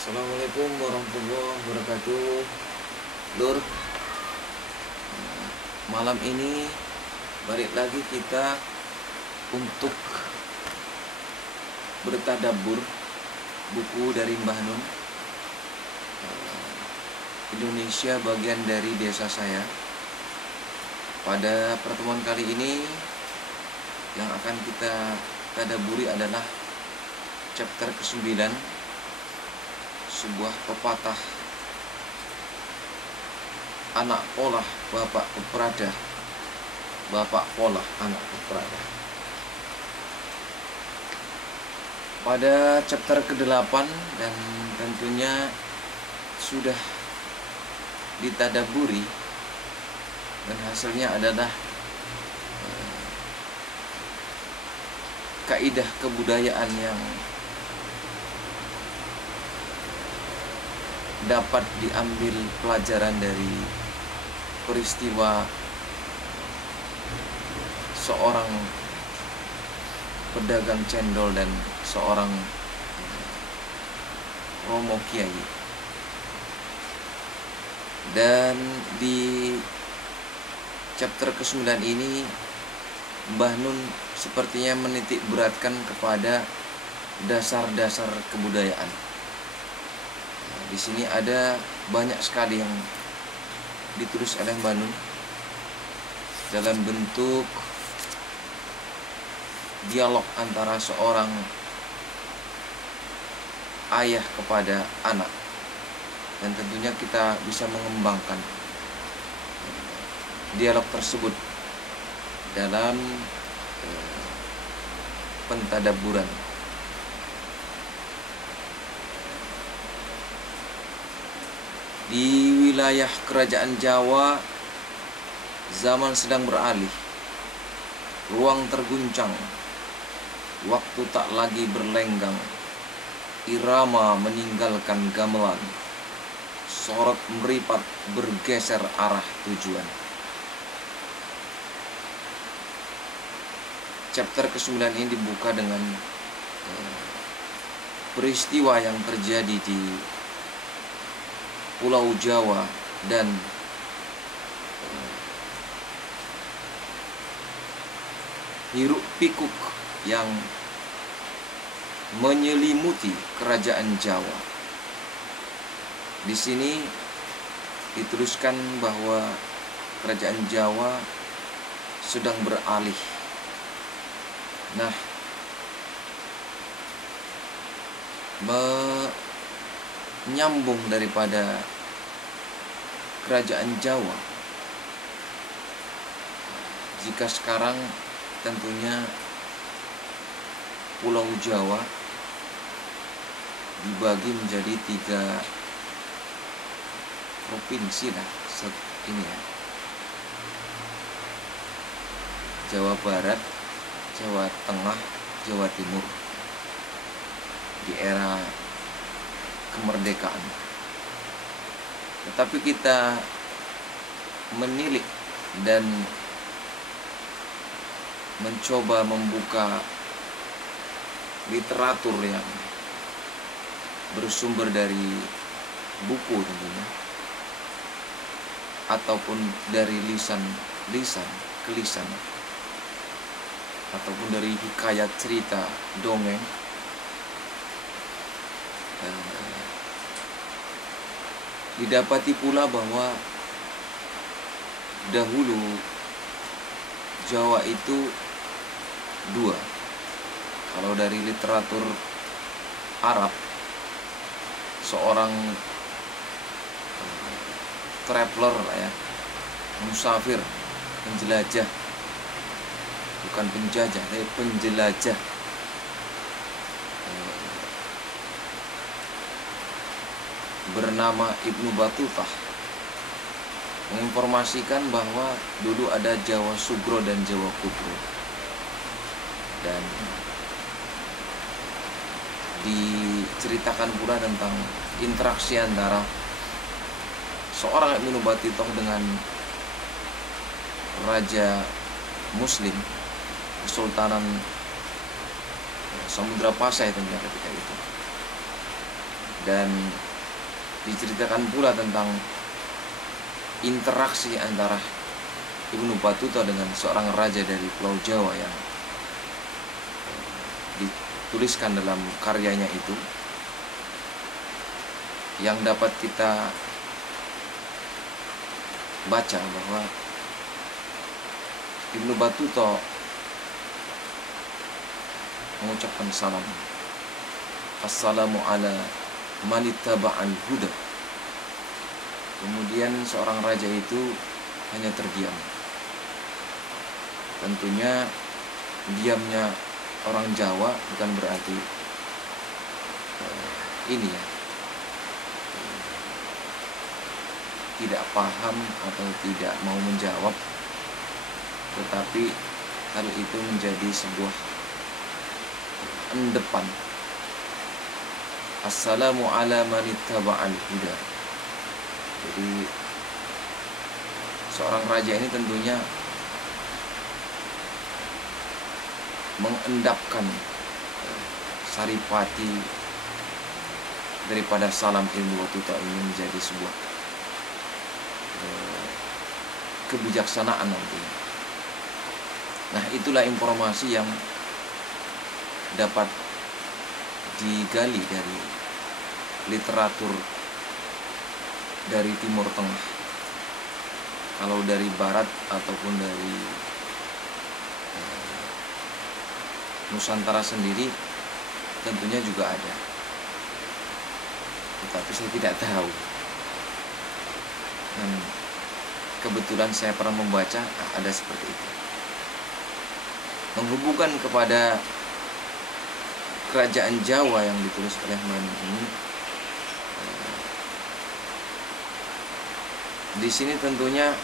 Assalamualaikum warahmatullahi wabarakatuh. Lur, malam ini balik lagi kita untuk bertadabbur buku dari Mbah Nun, Indonesia bagian dari desa saya. Pada pertemuan kali ini yang akan kita tadabburi adalah chapter ke-9, sebuah pepatah, anak polah bapak peperada, bapak polah anak peperada. Pada chapter ke-8 dan tentunya sudah ditadaburi dan hasilnya adalah kaidah kebudayaan yang dapat diambil pelajaran dari peristiwa seorang pedagang cendol dan seorang romo kiai. Dan di chapter ke-9 ini Mbah Nun sepertinya menitik beratkan kepada dasar-dasar kebudayaan. Di sini ada banyak sekali yang ditulis oleh Mbah Nun dalam bentuk dialog antara seorang ayah kepada anak, dan tentunya kita bisa mengembangkan dialog tersebut dalam pentadabburan. Di wilayah kerajaan Jawa, zaman sedang beralih, ruang terguncang, waktu tak lagi berlenggang, irama meninggalkan gamelan, sorot meripat bergeser arah tujuan. Chapter ke-9 ini dibuka dengan peristiwa yang terjadi di Pulau Jawa dan hiruk pikuk yang menyelimuti kerajaan Jawa. Di sini dituliskan bahwa kerajaan Jawa sedang beralih. Nah, menyambung daripada kerajaan Jawa, jika sekarang tentunya Pulau Jawa dibagi menjadi 3 provinsi lah ini ya. Jawa Barat, Jawa Tengah, Jawa Timur di era kemerdekaan. Tetapi kita menilik dan mencoba membuka literatur yang bersumber dari buku tentunya, ataupun dari lisan ke lisan, ataupun dari hikayat cerita dongeng. Didapati pula bahwa dahulu Jawa itu 2. Kalau dari literatur Arab, seorang traveler lah ya, musafir, penjelajah, bukan penjajah, tapi penjelajah, bernama Ibnu Battuta menginformasikan bahwa dulu ada Jawa Sugro dan Jawa Kudro, dan diceritakan pula tentang interaksi antara seorang Ibnu Battuta dengan Raja Muslim Kesultanan Samudra Pasai tentunya ketika itu. Dan diceritakan pula tentang interaksi antara Ibnu Battuta dengan seorang raja dari Pulau Jawa yang dituliskan dalam karyanya itu, yang dapat kita baca bahwa Ibnu Battuta mengucapkan salam, assalamu ala manittaba'al huda. Kemudian seorang raja itu hanya terdiam. Tentunya diamnya orang Jawa bukan berarti ini ya, tidak paham atau tidak mau menjawab, tetapi hal itu menjadi sebuah endepan. Assalamu ala manittaba'al huda. Jadi seorang raja ini tentunya mengendapkan saripati daripada salam Ibnu Battuta ini menjadi sebuah kebijaksanaan nanti. Nah, itulah informasi yang dapat digali dari literatur dari Timur Tengah. Kalau dari Barat ataupun dari Nusantara sendiri tentunya juga ada, tetapi saya tidak tahu. Dan kebetulan saya pernah membaca ada seperti itu, menghubungkan kepada kerajaan Jawa yang ditulis oleh Manu ini. Di sini tentunya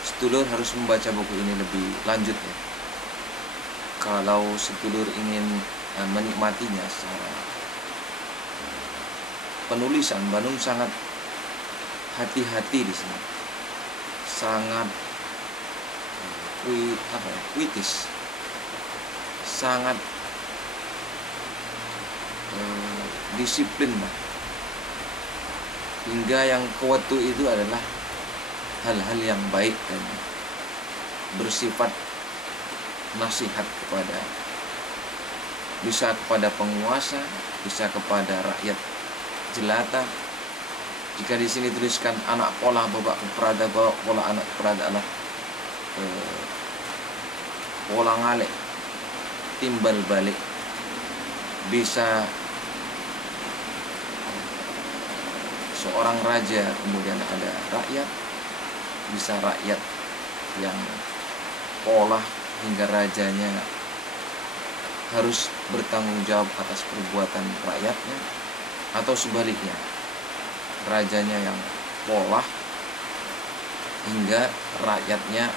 sedulur harus membaca buku ini lebih lanjut ya. Kalau sedulur ingin menikmatinya secara penulisan, Banun sangat hati-hati di sini, sangat puitis, sangat disiplin lah. Hingga yang kuatu itu adalah hal-hal yang baik dan bersifat nasihat bisa kepada penguasa, bisa kepada rakyat jelata. Jika di sini tuliskan anak pola bapak keperada, bawa pola anak keperada adalah pola ngalek timbal balik, bisa seorang raja kemudian ada rakyat, bisa rakyat yang pola hingga rajanya harus bertanggung jawab atas perbuatan rakyatnya, atau sebaliknya, rajanya yang pola hingga rakyatnya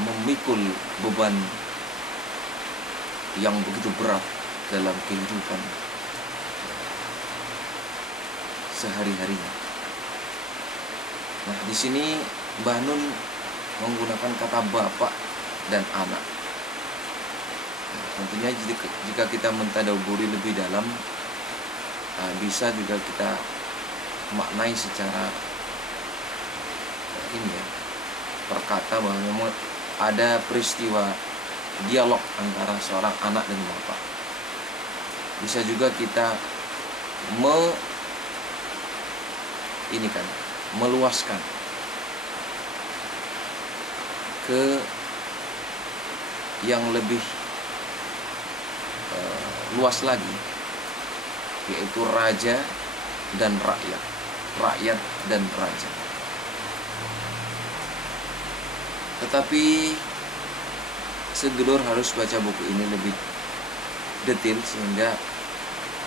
memikul beban yang begitu berat dalam kehidupan sehari-harinya. Nah, di sini Mbah Nun menggunakan kata bapak dan anak. Nah, tentunya jika kita mentadabburi lebih dalam, bisa juga kita maknai secara ini ya, perkata bahwa memang ada peristiwa dialog antara seorang anak dan bapak. Bisa juga kita meluaskan ke yang lebih luas lagi, yaitu raja dan rakyat, rakyat dan raja. Tetapi sedulur harus baca buku ini lebih detail sehingga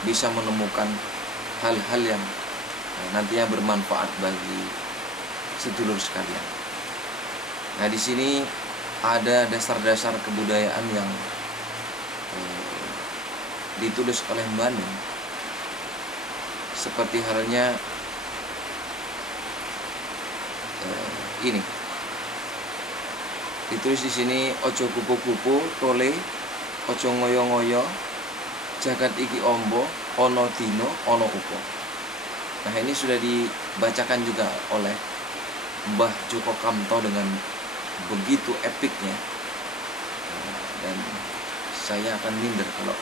bisa menemukan hal-hal yang nantinya bermanfaat bagi sedulur sekalian. Nah, di sini ada dasar-dasar kebudayaan yang ditulis oleh Mbah Nun, seperti halnya ini ditulis di sini, ojo kupu-kupu tole ojo ngoyo-ngoyo, jagat iki ombo, ono dino, ono upo. Nah, ini sudah dibacakan juga oleh Mbah Joko Kamto dengan begitu epiknya. Dan saya akan minder kalau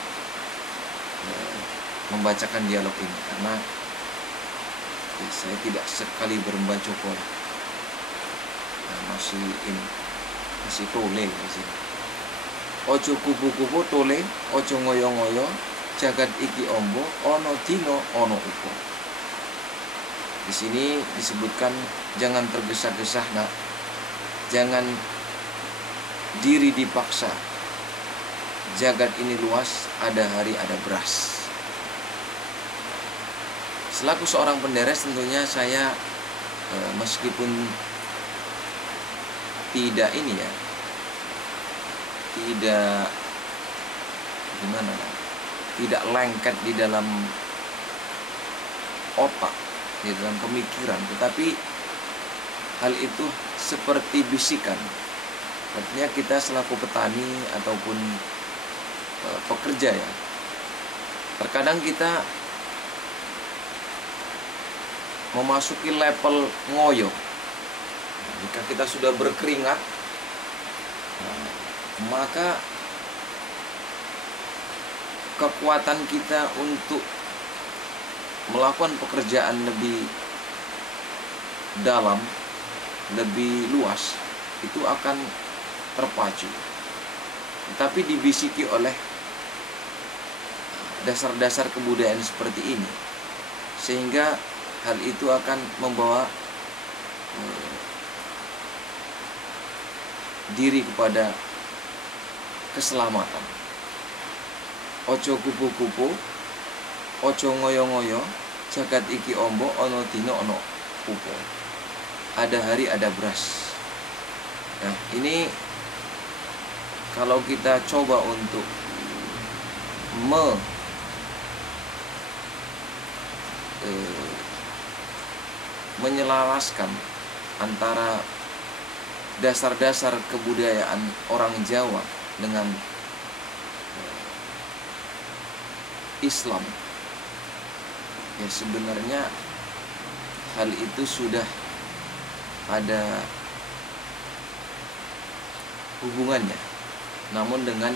membacakan dialog ini, karena saya tidak sekali Mbah Joko. Masih tole di sini. Ojo kupu-kupu tole, ojo ngoyo-ngoyo, jagat iki ombo, ono dino, ono upo. Di sini disebutkan jangan tergesa-gesa, nak. Jangan diri dipaksa. Jagat ini luas, ada hari ada beras. Selaku seorang penderes, tentunya saya meskipun tidak tidak lengket di dalam otak, di dalam pemikiran, tetapi hal itu seperti bisikan. Artinya kita selaku petani ataupun pekerja ya, terkadang kita memasuki level ngoyo. Jika kita sudah berkeringat, maka kekuatan kita untuk melakukan pekerjaan lebih dalam, lebih luas, itu akan terpacu. Tetapi dibisiki oleh dasar-dasar kebudayaan seperti ini, sehingga hal itu akan membawa diri kepada keselamatan. Ojo kupu-kupu, ojo ngoyo-ngoyo, jagat iki ombo, ono dino ono upo. Ada hari ada beras. Nah, ini kalau kita coba untuk menyelaraskan antara dasar-dasar kebudayaan orang Jawa dengan Islam, ya sebenarnya hal itu sudah ada hubungannya, namun dengan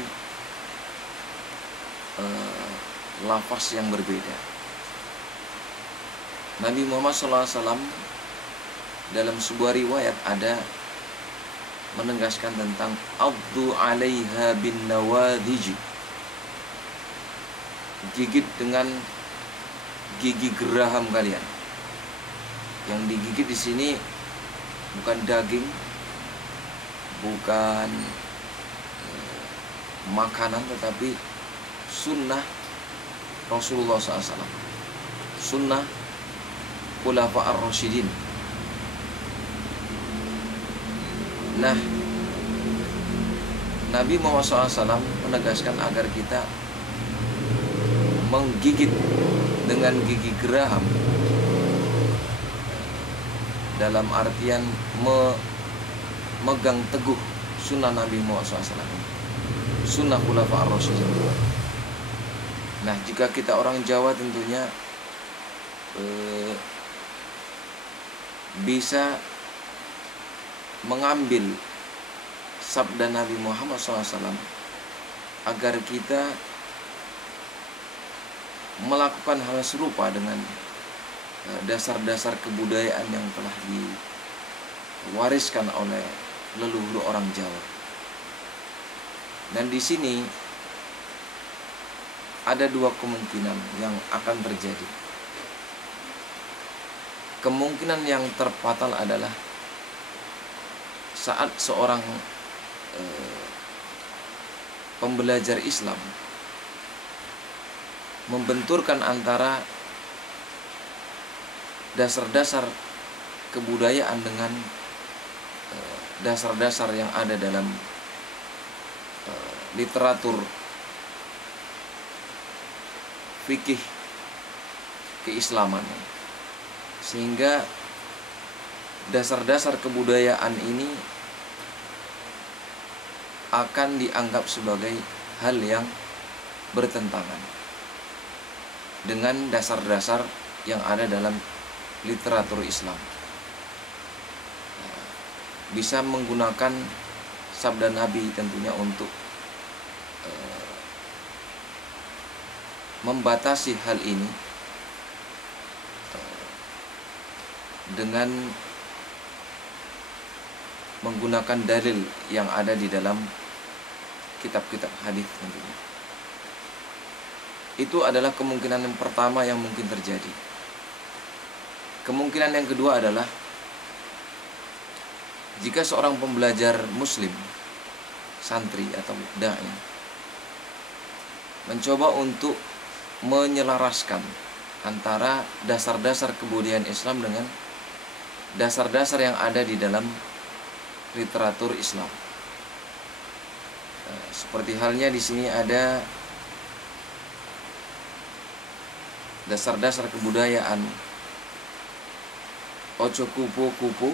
lafaz yang berbeda. Nabi Muhammad SAW dalam sebuah riwayat ada menegaskan tentang abdu 'alaiha bin nawadij, gigit dengan gigi geraham kalian. Yang digigit di sini bukan daging, bukan makanan, tetapi sunnah Rasulullah SAW, sunnah Khulafa ar-Rasyidin. Nah, Nabi Muhammad SAW menegaskan agar kita menggigit dengan gigi geraham, dalam artian memegang teguh sunnah Nabi Muhammad SAW, sunnah Khulafa ar-Rasyidin. Nah, jika kita orang Jawa tentunya bisa mengambil sabda Nabi Muhammad SAW agar kita melakukan hal serupa dengan dasar-dasar kebudayaan yang telah diwariskan oleh leluhur orang Jawa. Dan di sini ada dua kemungkinan yang akan terjadi. Kemungkinan yang terfatal adalah saat seorang pembelajar Islam membenturkan antara dasar-dasar kebudayaan dengan dasar-dasar yang ada dalam literatur fikih keislaman, sehingga dasar-dasar kebudayaan ini akan dianggap sebagai hal yang bertentangan dengan dasar-dasar yang ada dalam literatur Islam. Bisa menggunakan sabda Nabi tentunya untuk membatasi hal ini dengan menggunakan dalil yang ada di dalam kitab-kitab hadis tentunya. Itu adalah kemungkinan yang pertama yang mungkin terjadi. Kemungkinan yang kedua adalah jika seorang pembelajar muslim, santri atau dai mencoba untuk menyelaraskan antara dasar-dasar kebudayaan Islam dengan dasar-dasar yang ada di dalam literatur Islam. Seperti halnya di sini ada dasar-dasar kebudayaan ojo kupu-kupu,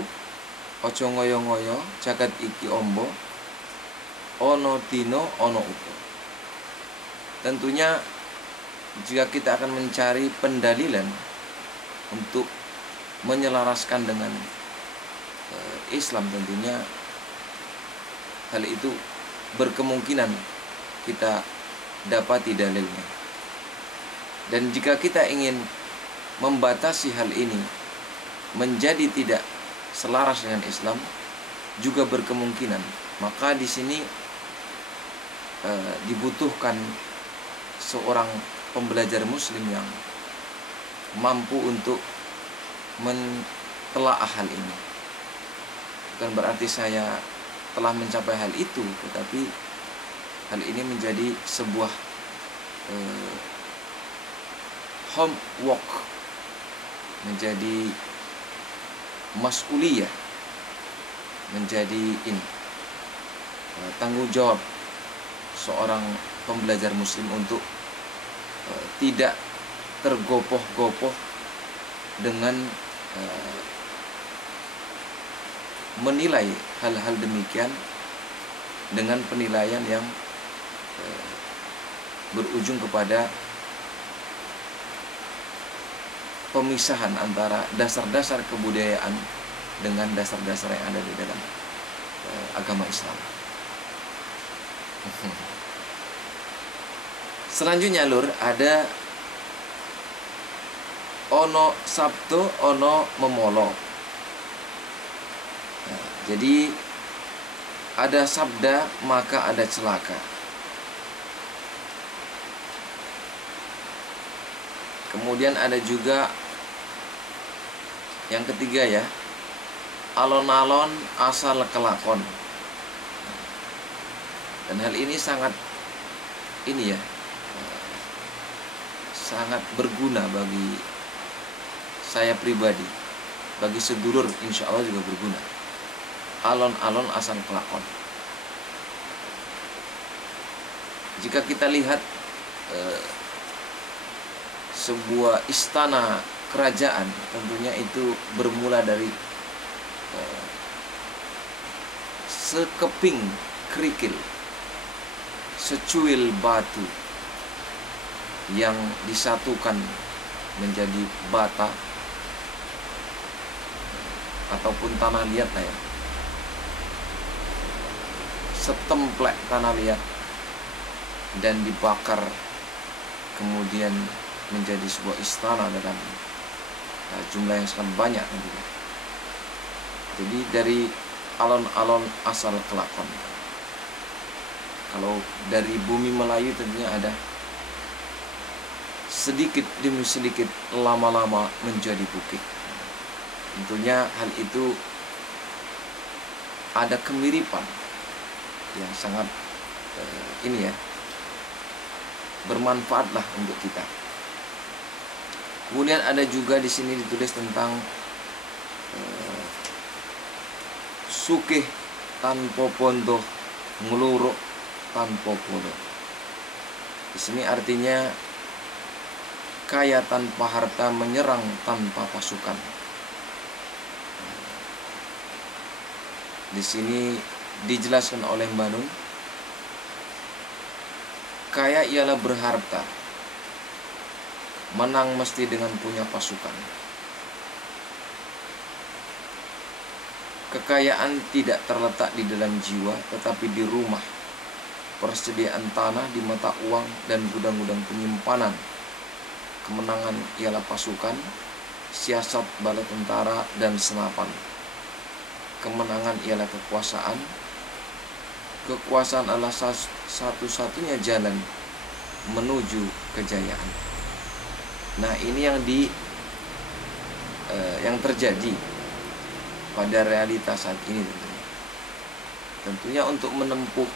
ojo ngoyo-ngoyo, jagat iki ombo, ono dino ono upo. Tentunya jika kita akan mencari pendalilan untuk menyelaraskan dengan Islam, tentunya hal itu berkemungkinan kita dapati dalilnya. Dan jika kita ingin membatasi hal ini menjadi tidak selaras dengan Islam, juga berkemungkinan. Maka di sini dibutuhkan seorang pembelajar muslim yang mampu untuk mentelaah hal ini. Bukan berarti saya telah mencapai hal itu, tetapi hal ini menjadi sebuah homework, menjadi mas'uliyah, menjadi ini tanggung jawab seorang pembelajar muslim untuk tidak tergopoh-gopoh dengan menilai hal-hal demikian dengan penilaian yang berujung kepada pemisahan antara dasar-dasar kebudayaan dengan dasar-dasar yang ada di dalam agama Islam. Selanjutnya lur, ada ono sabdo, ono memolo. Jadi ada sabda maka ada celaka. Kemudian ada juga yang ketiga ya, alon-alon asal kelakon. Dan hal ini sangat ini ya, sangat berguna bagi saya pribadi, bagi sedulur insya Allah juga berguna. Alon-alon asal kelakon. Jika kita lihat sebuah istana kerajaan, tentunya itu bermula dari sekeping kerikil, secuil batu yang disatukan menjadi bata ataupun tanah liat lah ya, setemplek tanah liat dan dibakar, kemudian menjadi sebuah istana dalam jumlah yang sangat banyak tentunya. Jadi dari alon-alon asal kelakon. Kalau dari bumi Melayu tentunya ada sedikit demi sedikit, lama-lama menjadi bukit. Tentunya hal itu ada kemiripan yang sangat ini ya, bermanfaatlah untuk kita. Kemudian ada juga di sini ditulis tentang sukih tanpa pondo, ngeluruk tanpa podo. Di sini artinya kaya tanpa harta, menyerang tanpa pasukan. Di sini dijelaskan oleh Mbak Nun, Kaya ialah berharta, menang mesti dengan punya pasukan. Kekayaan tidak terletak di dalam jiwa, tetapi di rumah, persediaan tanah, di mata uang, dan gudang-gudang penyimpanan. Kemenangan ialah pasukan, siasat bala tentara, dan senapan. Kemenangan ialah kekuasaan. Kekuasaan adalah satu-satunya jalan menuju kejayaan. Nah, ini yang terjadi pada realitas saat ini tentunya. Tentunya untuk menempuh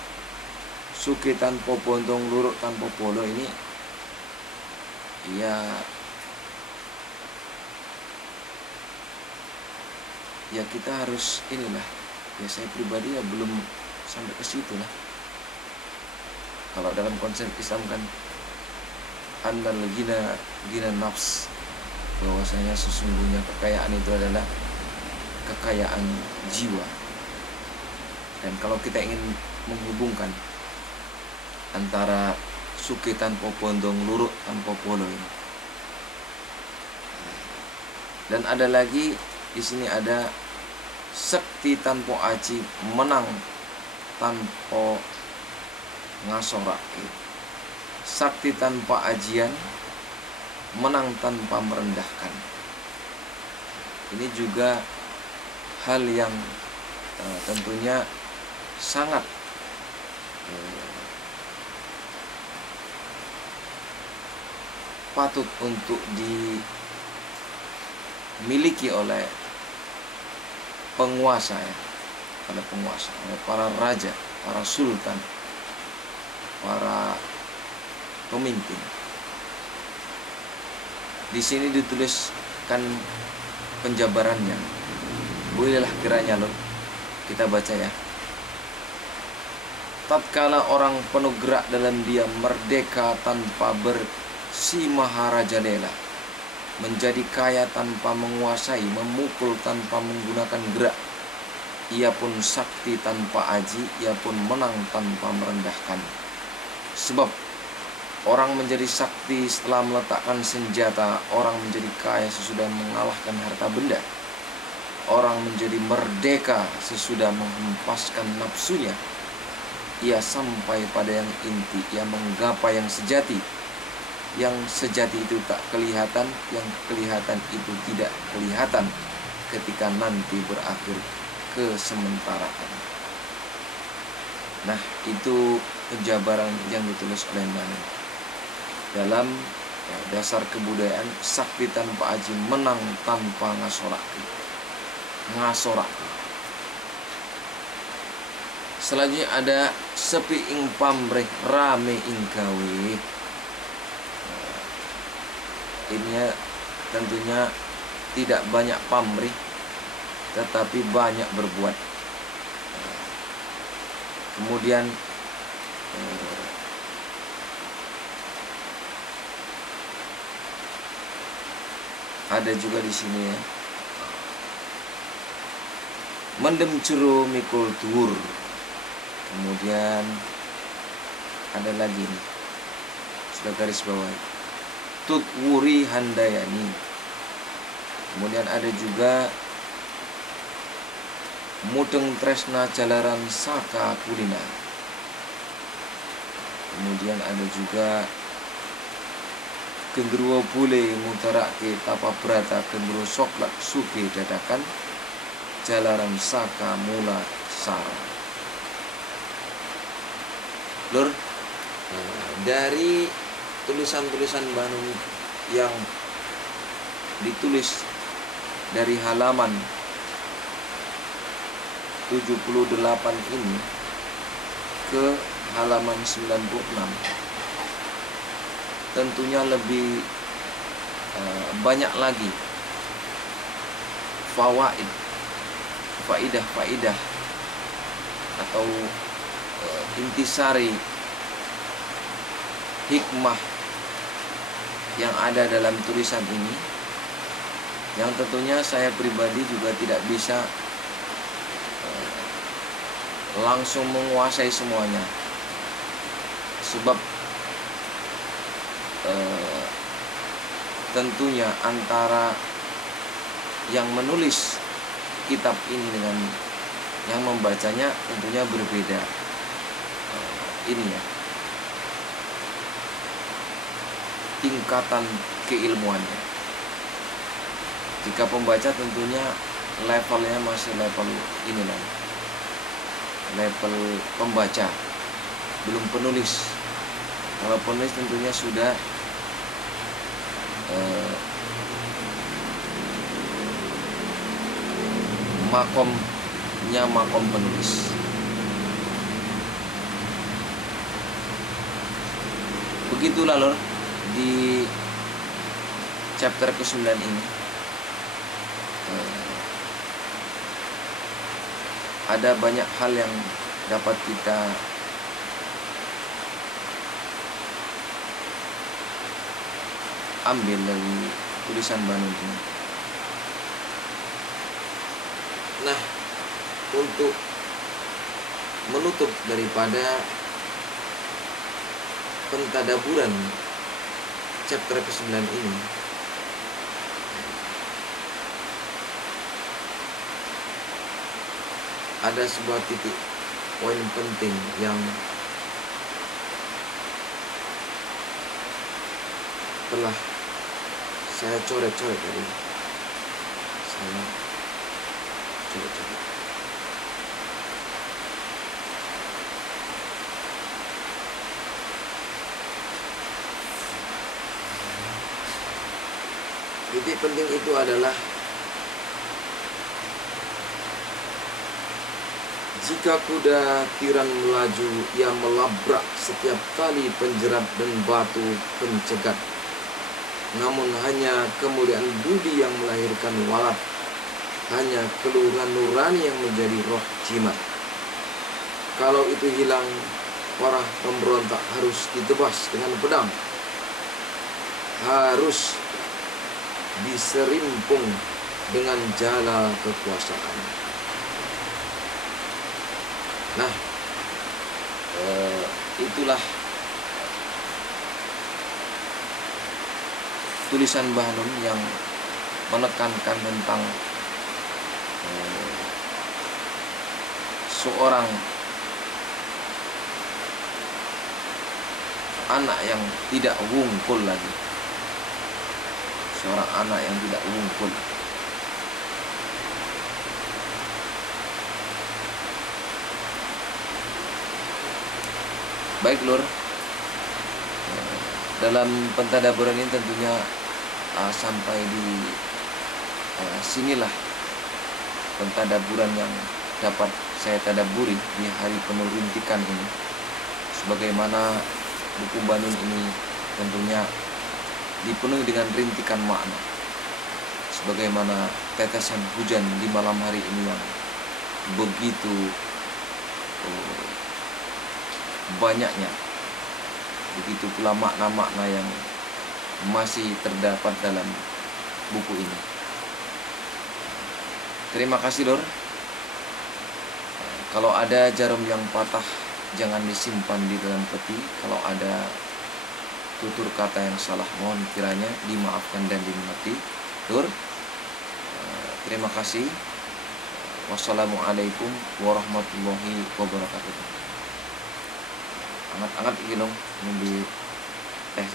suke tanpa bontong, luruk tanpa polo ini, ya kita harus inilah. Ya saya pribadi ya belum sampai ke situ lah. Kalau dalam konsep Islam kan annal gina nafs, bahwasanya sesungguhnya kekayaan itu adalah kekayaan jiwa. Dan kalau kita ingin menghubungkan antara suke tanpa bondong, luruk tanpa polo ini, dan ada lagi di sini ada sekti tanpa aji, menang tanpa ngasorak. Sakti tanpa ajian, menang tanpa merendahkan. Ini juga hal yang tentunya sangat patut untuk dimiliki oleh penguasa, oleh para raja, para sultan, para pemimpin. Di sini dituliskan penjabarannya. Bolehlah kiranya kita baca ya. Tatkala orang penuh gerak dalam dia, merdeka tanpa bersimaharajalela, menjadi kaya tanpa menguasai, memukul tanpa menggunakan gerak, ia pun sakti tanpa aji, ia pun menang tanpa merendahkan. Sebab orang menjadi sakti setelah meletakkan senjata, orang menjadi kaya sesudah mengalahkan harta benda. Orang menjadi merdeka sesudah menghempaskan nafsunya. Ia sampai pada yang inti, ia menggapai yang sejati. Yang sejati itu tak kelihatan, yang kelihatan itu tidak kelihatan ketika nanti berakhir kesementaraan. Nah, itu penjabaran yang ditulis oleh Manu. Dalam dasar kebudayaan, sakti tanpa aji, menang tanpa ngasorak. Selanjutnya ada sepi ing pamrih, rame ing gawe. Ini tentunya tidak banyak pamrih, tetapi banyak berbuat. Kemudian ada juga di sini ya, mendem jero mikul dhuwur. Kemudian ada lagi nih, sudah garis bawah, tutwuri handayani. Kemudian ada juga mudeng tresna jalaran saka kulina. Kemudian ada juga gendruwo bule mutarake tapa brata, gendruwo soklak suke dadakan, jalaran saka mula sara. Lur, dari tulisan-tulisan Banu yang ditulis dari halaman 78 ini ke halaman 96, tentunya lebih banyak lagi faidah atau intisari hikmah yang ada dalam tulisan ini, yang tentunya saya pribadi juga tidak bisa langsung menguasai semuanya, sebab tentunya antara yang menulis kitab ini dengan yang membacanya tentunya berbeda ini ya, tingkatan keilmuannya. Jika pembaca tentunya levelnya masih level inilah, level pembaca, belum penulis. Kalau penulis tentunya sudah makomnya makom penulis. Begitulah lor di chapter ke-9 ini ada banyak hal yang dapat kita ambil dari tulisan Banun ini. Nah, untuk menutup daripada pentadaburan chapter ke-9 ini, ada sebuah titik poin penting yang telah saya coret-coret tadi. Saya coret-coret. Titik penting itu adalah jika kuda tiran melaju, ia melabrak setiap tali penjerat dan batu pencegat. Namun hanya kemuliaan budi yang melahirkan walat, hanya keluhuran nurani yang menjadi roh jimat. Kalau itu hilang, para pemberontak harus ditebas dengan pedang, harus diserimpung dengan jala kekuasaan. Nah, itulah tulisan Mbah Nun yang menekankan tentang seorang anak yang tidak wungkul lagi, seorang anak yang tidak wungkul. Baik lur, dalam pentadaburan ini tentunya sampai di sinilah pentadaburan yang dapat saya tadaburi di hari penuh rintikan ini. Sebagaimana buku Banun ini tentunya dipenuhi dengan rintikan makna, sebagaimana tetesan hujan di malam hari ini yang begitu banyaknya, begitu pula makna-makna yang masih terdapat dalam buku ini. Terima kasih lor. Kalau ada jarum yang patah, jangan disimpan di dalam peti. Kalau ada tutur kata yang salah, mohon kiranya dimaafkan dan dimengerti. Lur, terima kasih. Wassalamualaikum warahmatullahi wabarakatuh. Angat-angat iki dong, ngombe teh.